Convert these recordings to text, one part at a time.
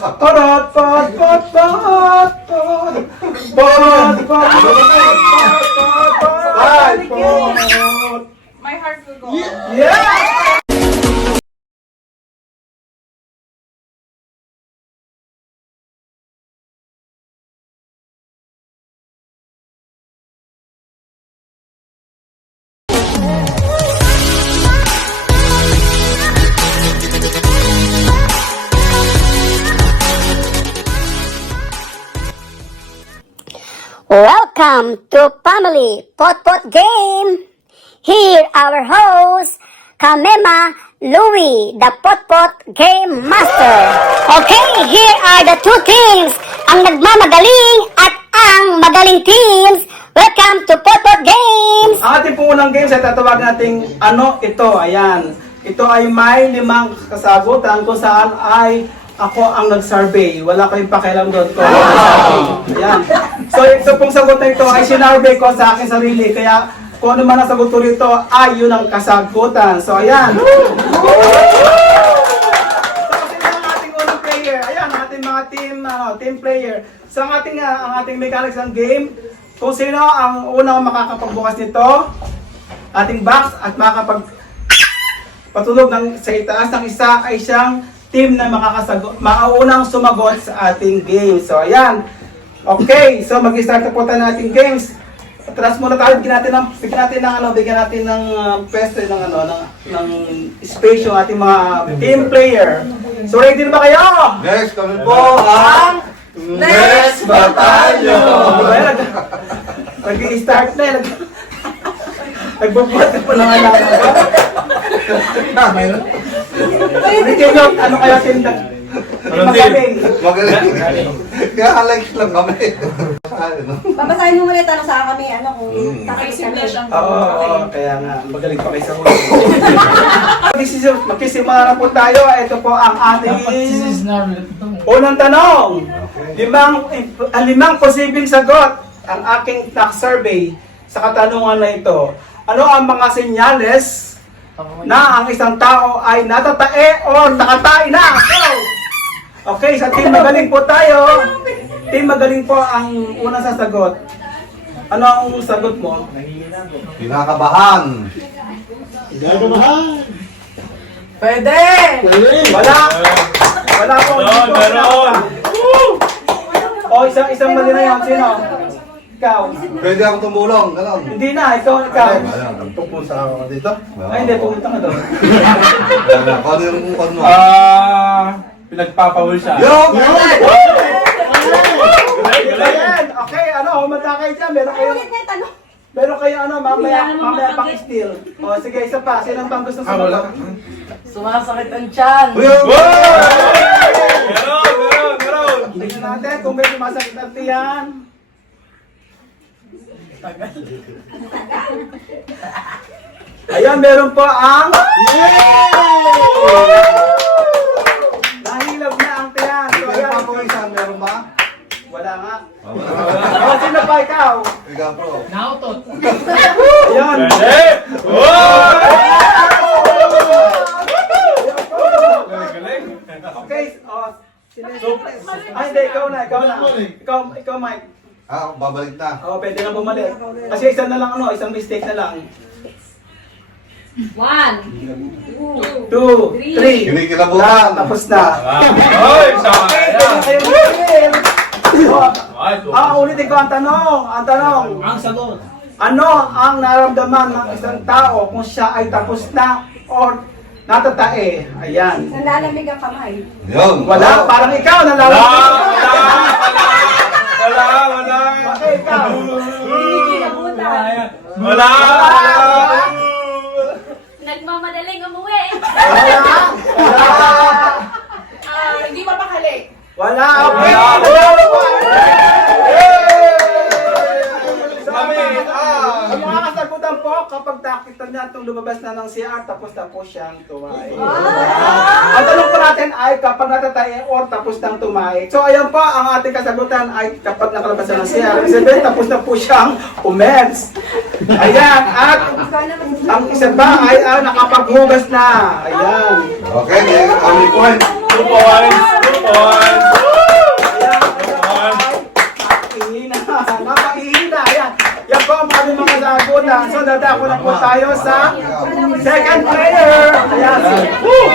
Pot, pot, pot, pot, pot. Pot, pot, pot, pot, pot. My heart will go. Yeah! Welcome to Family Pot Pot Game. Here our host, Kamema Louie, the Pot Pot Game Master. Okay, here are the two teams, ang nagmamagaling at ang magaling teams. Welcome to Pot Pot Games. Ang ating pong unang games ay tatawag nating ano ito, ayan. Ito ay may 5 kasagutan kung saan ay ako ang nag-survey. Wala kayong pakialam doon ko. Ayan. So, ito pong sagot na ito ay sinurvey ko sa aking sarili. Kaya, kung ano man ang sagot ko rito, ay yun ang kasagutan. So, ayan. So, sino ang ating unang player? Ayan, ang ating mga team player. So, ang ating mechanics ng game, kung sino ang unang makakapagbukas nito, ating box at makakapagpatulog sa itaas ng isa ay siyang team na makaunang sumagot sa ating game. So, ayan. Okay, so mag-start na po tayo ng ating games. Atras muna tayo, bigyan natin ng pwesto ng space yung ating mga team player. So, ready na ba kayo? Next, kami po ang Next Batalyon! Mag-i-start na. Nagbubuhat na po ng alam. Ano kaya tindag? Magaling. Magaling. Kaya like lang kami. Babasahin mo muna tanong sa kami, kung English ang Oo, kaya nga. Magaling pa kayo sa ulo. Magsisimula na po tayo. Ito po ang ating unang tanong. 5 posibleng sagot ang aking survey sa katanungan na ito. Ano ang mga senyales na ang isang tao ay natatae o nakatae na? So, okay, sa team magaling po tayo. Team magaling po ang unang sasagot. Ano ang sagot mo? Pinakabahan. Pwede! Wala! Wala po. Meron! O, isang mali na yan. Sino? Ikaw. Pwede akong tumulong, gano'n. Hindi na, ikaw. Ayan, pupunta ako dito. Ay, hindi, pumunta ka doon. Ano yung kung mo? Pinagpapawal siya. Yo! Ayan, okay, humanda kayo dyan. Meron kayo, mamaya pang-steal. O, sige, isa pa. Sino bang gusto sumagot? Sumasakit ang tiyan. Meron! Tingnan natin kung may sumasakit ang tiyan. Ayan, meron po ang... Nahilab na ang tiyan. So, ayan. Pinagpapawisan, meron ba? Wala nga. O, sino pa ikaw? Ikaw bro. Ayan. Pwede! Galing! Okay, hindi, ikaw na. Ikaw, Mike. Babalik na. Pwede na bumalik. Kasi isa na lang, isang mistake na lang. 1, 2, 3. Kinikilabutan. Tapos na. Hoy! Sama Okay, kaya! pwede kayo mag-steal. Ay, Ulitin ko ang tanong. ang sagot! Ano ang nararamdaman ng isang tao kung siya ay tapos na or natatae? Ayan. nalalamig ang kamay. Yun. Wala, parang ikaw nalalamig. Wala! Okay, ikaw. Wala! Nagmamadaling umuwi. Hindi mapakali. Wala. Okay. Ang mga kasagutan po, kapag nakita niya itong lumabas na ng CR, tapos na po siyang tumae. Ang tanong po natin ay kapag natatae or tapos nang tumae. So ayan po, ang ating kasagutan ay kapag nakalabas na ng CR. Sabihin, tapos na po siyang umens. Ayan, at ang isa pa ay nakapaghugas na. Ayan. Okay, how many points? 2 points! tayo sa second player. Ayan. Woo!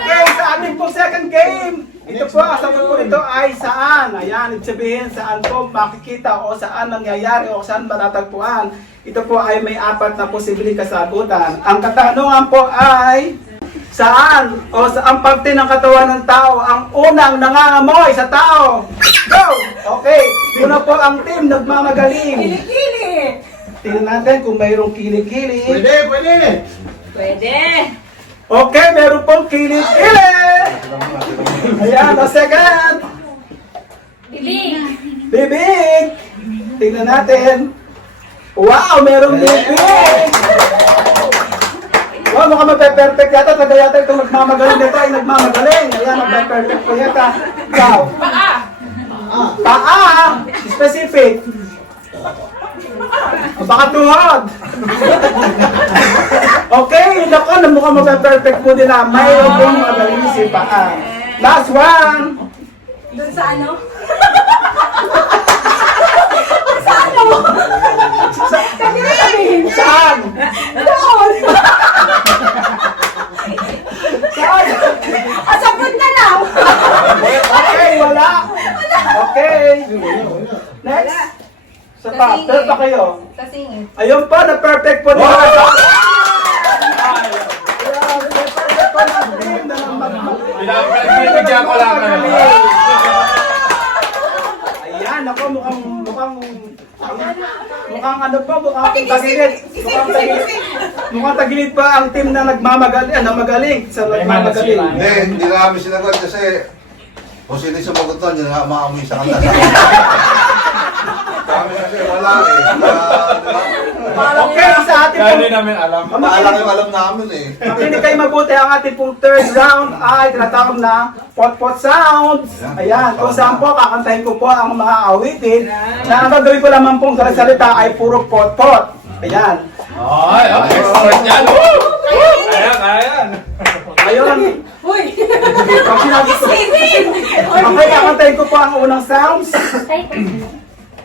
Okay, sa ating po second game. Ito po, ang sagot po nito ay saan. Ayan, ibig sabihin saan po makikita o saan nangyayari o saan matatagpuan. Ito po ay may 4 na posibleng kasagutan. Ang katanungan po ay saan o saan parte ng katawan ng tao ang unang nangangamoy sa tao? Go! Okay, una po ang team nagmamagaling. Kilikili! Tingnan natin kung mayroong kilikili. Pwede. Okay, meron pong kilikili. Ayan, ang second. Bibig. Tingnan natin. Wow, merong bibig. Wow, mukhang mape-perfect yata. Taga yata itong nagmamagaling nito ay nagmamagaling. Ayan, mape-perfect po yata. Ikaw. Paa. Specific. O baka tuhod. Okay, naku, mukhang mape-perfect po nila. Mayroon pong magaling si paa. Last one. Doon sa ano? Sa ano? Sabi na sabihin. Saan? Doon! Saan? Asabot na lang! Okay, wala. Okay. Next. Sa pa, pero pa kayo. Sa singit. Ayun po, na-perfect po nila. Pinagbibigyan ko lang. Ayan, ako mukhang ano po, mukhang tagilid. Mukhang tagilid pa ang team na magaling sa nagmamagaling. Hindi na namin sinagot kasi kung sino yung sumagot doon, yun na maamoy sa kanta. Kami kasi wala eh. Okay, sa ating Kaya pong hindi namin alam. Maalang yung alam namin eh. makinig kayo mabuti, ang ating pong third round ay tinatawag na pot-pot sounds. Ayan, kung saan po kakantahin ko po ang mga awitin na ang gagawin ko lamang pong salita ay puro pot-pot. Ayan. Ay, expert yan. Woo! Kaya yan. Ayun. Uy! Pag sinabi ko, okay, kakantahin ko po ang unang sounds.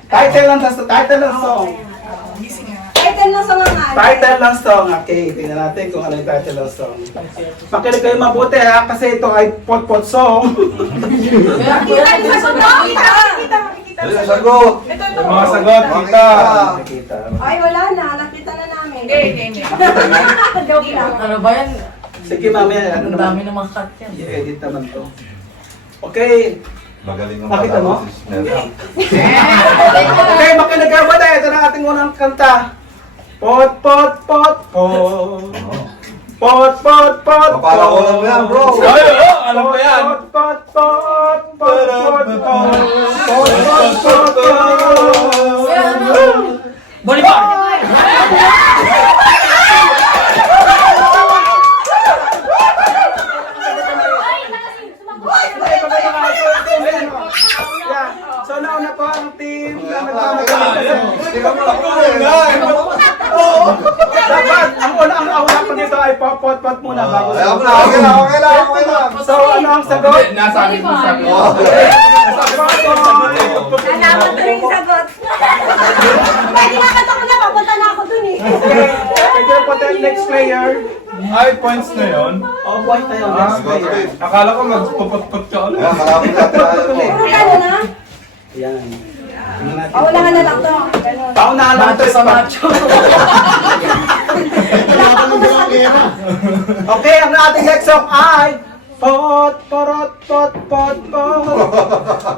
Title ng song. Title na sa mga ano. Title ng song. Okay, tingnan natin kung ano yung title ng song. Makinig kayo mabuti ha, kasi ito ay pot-pot song. Makikita niyo sa sagot. Makikita. Ano yung sagot? Yung mga sagot, kita. Ay, wala na. Nakita na namin. Hindi. Joke lang. Ano ba yan? Sige mamaya, ano Ang dami naman. ng mga cut yan. I-edit naman to. Okay. Magaling ng Nakita mo? Meron. Okay, makinig kayo ba tayo? Ito na ating unang kanta. Pot, pot, pot, pot. Pot, pot, pot, Para ko lang yan, bro. Ay, alam ko yan. Pot, pot, pot, pot, pot, pot. Pot, pot, pot, pot. Bolivar! Yeah. So nauna po ang team na nagmamagaling. Hindi ka makapulay. Dapat, ang una po dito ay pot muna bago. Okay lang. So ano ang sagot? Nasabi mo sabi mo. Nalaman ko yung sagot. Pwede nakata ko na. Papunta na ako dun eh. Okay, pwede po tayo next player. Ay, points na yun. Oh, point na yun, next player. Akala ko magpuput-put ka ulit. Ayan, malapit na tayo. Puro ka na. Ayan. Tingnan natin. Paulangan na lang to. Ganun. Paunahan lang ito Macho sa macho. Okay, ang ating next song ay pot, porot, pot, pot, pot.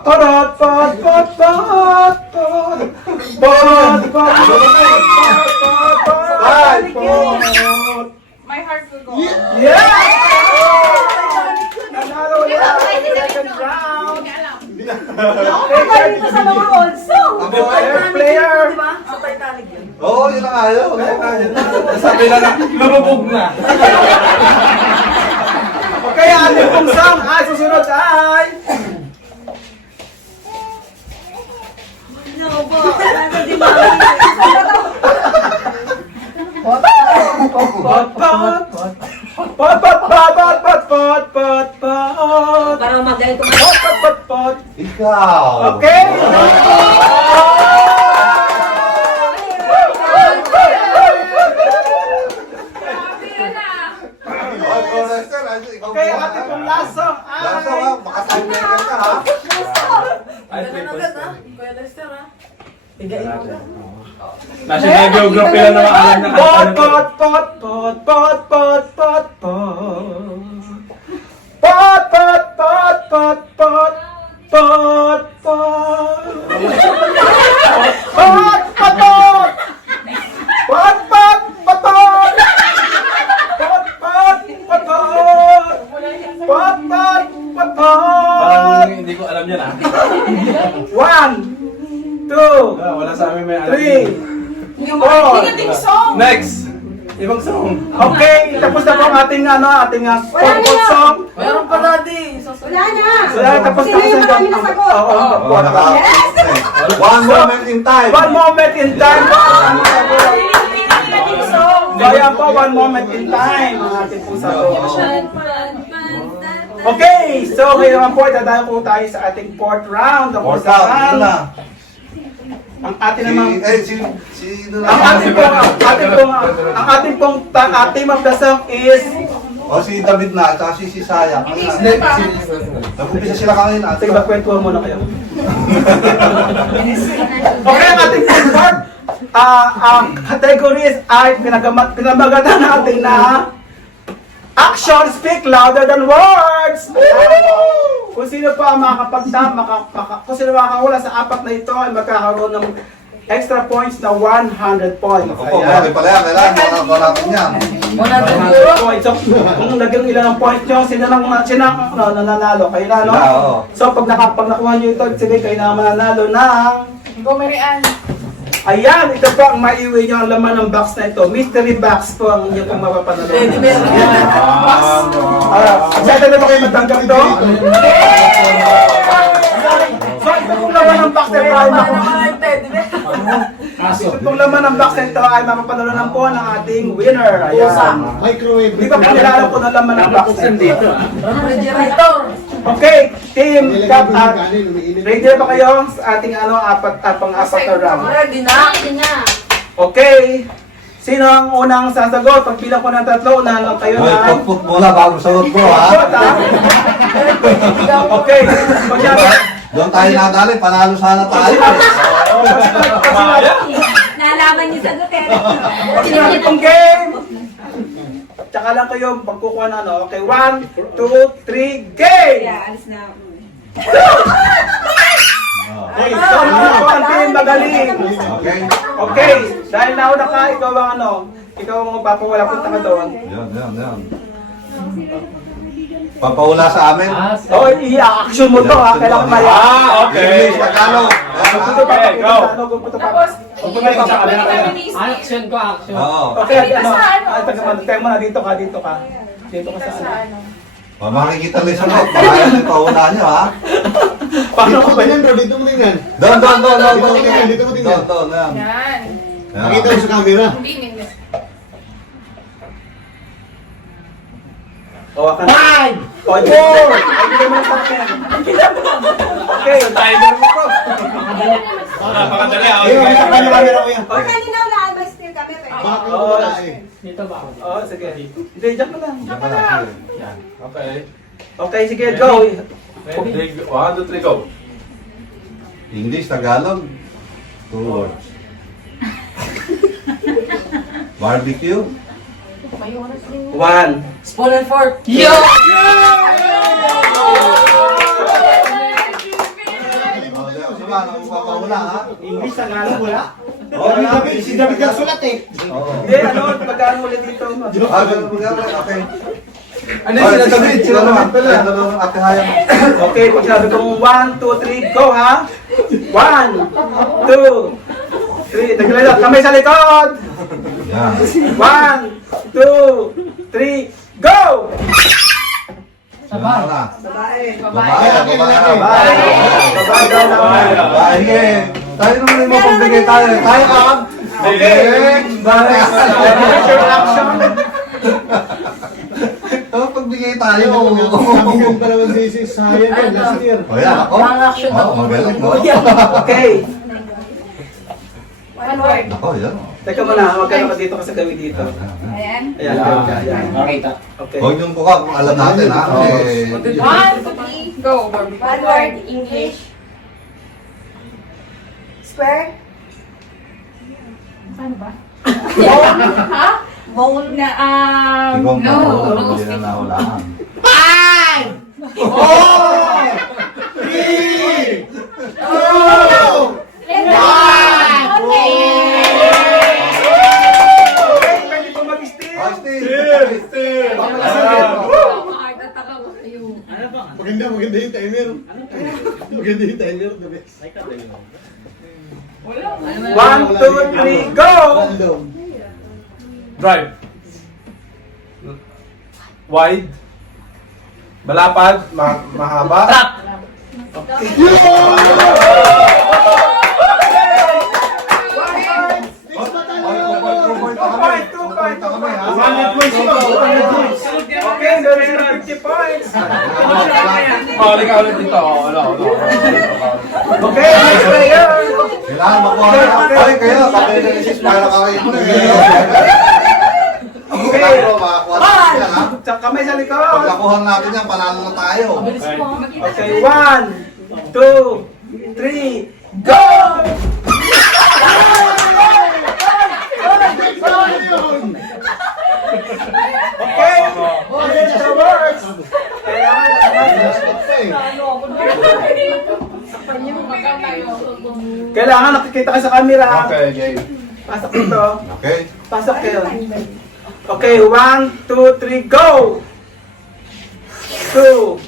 Porot, pot, pot, pot, pot. Pot, pot, pot, pot, pot. My heart will go. Yeah! Nanalo na ang second round. Ako dito sa mga old song. Player. Sa Titanic yun. Oo, yun ang ayaw. Sabi na lumubog na. Okay, ang ating pong song ay susunod ay... No, po. Nasa di ba? Pot, pot, pot, pot, pot, pot, pot, pot, pot, Ilaw. Okay! Okay, ate pong last song Last song, ha? ay... Maka-tiebreaker ka, ha? National Geography lang naman alam na Pot, kanta. pot, pot, pot, pot, pot, pot, pot. Pot, pot, pot, pot, pot, pot, pot. Pot, pot, pot. Pot, pot, pot, pot. Pot, pot, pot, pot. Pot, pot, pot, pot. Parang hindi ko alam yan, ha? 1, 2, Wala sa amin may alam. 3, Yung 4. mga song. Next! Ibang song. Okay, tapos na po ang ating pot song. Meron pa dati. Wala na. So, tapos Sino yung marami na sagot? Oh, One moment in time. One moment in time. So, ayan po, one moment in time. Ang ating po sagot. Okay, so ngayon naman po, itadayo po tayo sa ating fourth round. Ang Fourth round, ito na. Ang ating namang... Sino Ang ating pong team of the song is... O, si David na, at saka si Sisaya. Nag-umpisa sila kanina. Sige, magkwentuhan muna kayo. Okay, ang ating fourth categories ay pinamagatan natin na Action Speak Louder Than Words! Kung sino pa ang kung sino makakahula sa apat na ito ay magkakaroon ng extra points na 100 points. Opo, marami pala yan. Kailangan makakakuha natin yan. 100 points. So, kung naging ilan ang points nyo, sino nananalo? Kayo na, no? Yeah, oo. So, pag nakuha nyo ito, sige, kayo na mananalo ng... Go, Marian. Ayan, ito po ang maiuwi nyo ang laman ng box na ito. Mystery box po ang inyong pong mapapanalo. Teddy bear. Excited na ba kayo matanggap ito? So, ito pong laman ng box na ito ay Teddy bear. ito pong laman ng box na ito ay mapapanalo ng po ng ating winner. Ayan. Microwave. Hindi pa po nilalaw po ng laman ng box na ito. Refrigerator. Okay, team Cap at Kanin, umiinit. ready na ba kayo sa ating pang-apat na round? Ready na. Okay, sino ang unang sasagot? Pagbilang ko ng 3, unahan lang kayo Ay, na... put muna bago sagot ko, ha? Okay, pag sinabi... Doon tayo nadali, panalo sana tayo. Nalaman niyo sa Duterte. Pag sinabi pong game, tsaka lang kayo pagkukuha na ano. Okay, 1, 2, 3, game! Alis na. Okay, so mga po ang team magaling. Okay? Okay, dahil nauna ka, ikaw ang ikaw ang magpapawala, punta ka doon. Yan. Papahula sa amin. Oh, i-action mo to ha, kailangan maya. Okay. English, Tagalog. Okay, go. Tapos, Action ko, action. Oo. Okay, Dito sa ano? taga mo na dito ka. Dito ka sa sa ano. ano. Makikita may sagot. Baka yan yung pahula nyo, ha? Paano Dito ba mo yan? tingnan, bro. Dito mo tingnan. Doon. Dito mo tingnan. Doon, yan. Yan. Makita mo sa camera. Tingin. O, ka na. 5! 4! Ay, bigyan mo ng sakyan. Okay. Timer mo ko. Napakadali, ah. Ayun, sa camera ko yan. O kanina ulaan, may still kami. Bakit mo wala eh? Oh, sige. Hindi, diyan ka lang. Okay. Okay, sige, go. 1, 2, 3, go. English, Tagalog. 2 words. Barbecue. 1. Spoon and fork. Ano papahula, ha? English, Tagalog, wala? Si David nagsulat eh. Oo. Hindi, magkano ulit dito? Ganun po yan, okay. Ano yung sinasabi? Sino naman? Ano naman, ate hayang? Okay, pag sinabi kong 1, 2, 3, go ha! 1, 2, 3, naglalak, kamay sa likod! Yan. 1, 2, 3, go! Babae. Babae. Babae. Babae daw naman. Babae. Tayo naman yung mapagbigay tayo. Tayo ang. Okay. Next, your action. Pagbigay tayo. Nabigyan pa naman si Sayang yan last year. O yan, ako. Mga action Oh, magaling, no? Okay. One word. Ako, yan. Teka muna, huwag ka naman dito kasi kami dito. Ayan. Ayan, ayan. Makita. Okay. Huwag niyong buka kung alam natin, ha? Eh, 1, 2, 3, go. One word. English. Square. Ano ba? Ha? Bowl na, ikaw ang no. pamulang, hindi na nahulaan. Okay, pwede po mag-steal. Ah, Steve! Maganda yung timer. Maganda yung timer, the best. 1, 2, 3, go! Random. Drive. Wide. Malapad. Mahaba. Okay, there's 50 points. Mawali ka ulit dito. Ano. Okay, next player. Kailangan makuha na. Balik kayo, kapag nalisis para kayo. Okay. Bro, makakuha natin yan, ha? Sa kamay sa Pag likod. nakuha natin yan, panalo na tayo. Okay, 1, 2, 3, go! Okay, here's the words. Kailangan nakikita ka sa camera. Okay, game. Pasok dito. Okay? Pasok kayo. Okay, 1, 2, 3, go! 2,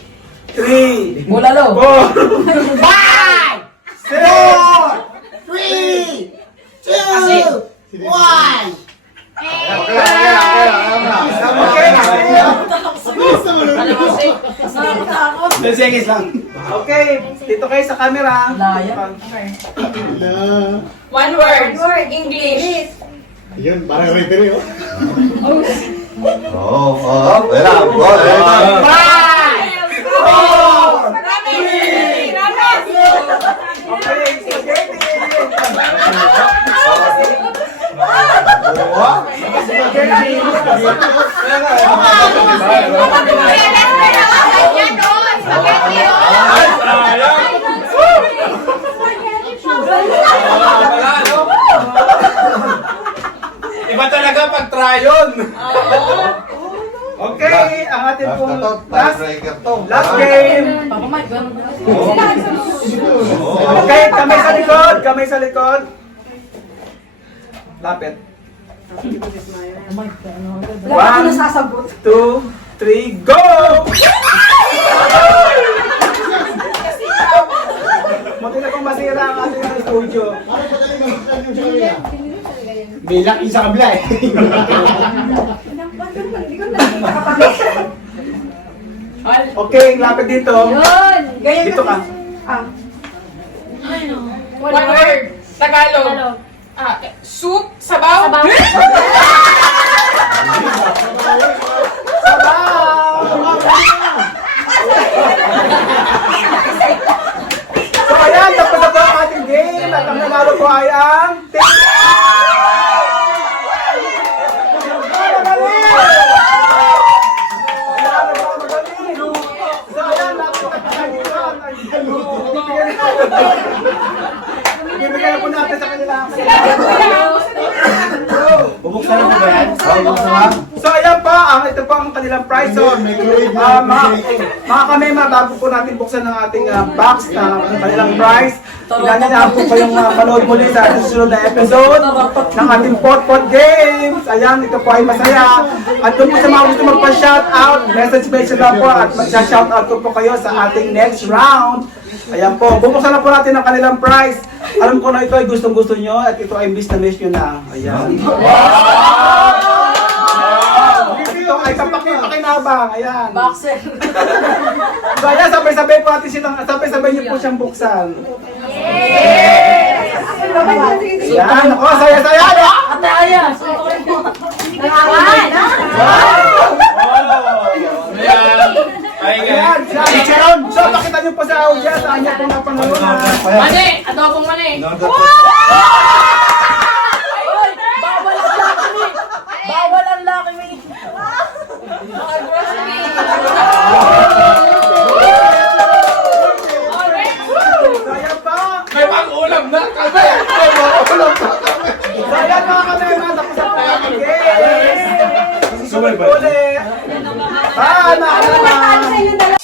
3, Bulalo. 4, 5, 6, 7, 8. Okay, dito kayo sa camera. One word. English. Yun, parang referee, oh. Oo, wala. Okay, spaghetti. Spaghetti. Iba talaga pag try yun. Okay, ang ating pong last Last game. Papa Mike, gano'n ba? Okay, kamay sa likod, kamay sa likod. Lapit. Wala ako nasasagot. 2, 3, go! Mati na kung masira ang ating studio. Parang madali mag-stand yung sa kanila. Bilang isa kabila eh. Okay, lapit dito. Yun. Ganyan Dito ka. One word. Tagalog. Soup, sabaw. So ayan, tapos na po ang ating game. At ang nanalo po ay ang Bibigyan na po natin sa kanila. Bubuksan na mo ba yan? So ayan pa, ito po ang kanilang prize. So, mga kamema, bago po natin buksan ng ating box na kanilang prize, inanyayahan po kayong manood muli sa susunod na episode ng ating Pot Games. Ayan, ito po ay masaya. At kung po sa mga gusto magpa-shoutout, message lang po at mag-shoutout ko po kayo sa ating next round. Ayan po, bubuksan na po natin ang kanilang prize. Alam ko na ito ay gustong-gusto nyo at ito ay miss na miss nyo na. Ayan. Ito ay kapakinabang. Ayan. Boxer. So ayan, sabay-sabay po natin silang, sabay-sabay niyo po siyang buksan. Ayan, ako, saya-saya, no? Ate Aya. Nangawan. Ayan. tao dyan sa kanya pong napanalunan. Mani! Adobong mani! Bawal ang laki mo. Kaya pa! May pang-ulam na kami! May pang-ulam na kami! Kaya mga kamema, tapos ang pag-game! Susunod ulit! Ah, Ano ba sa inyo dalawa?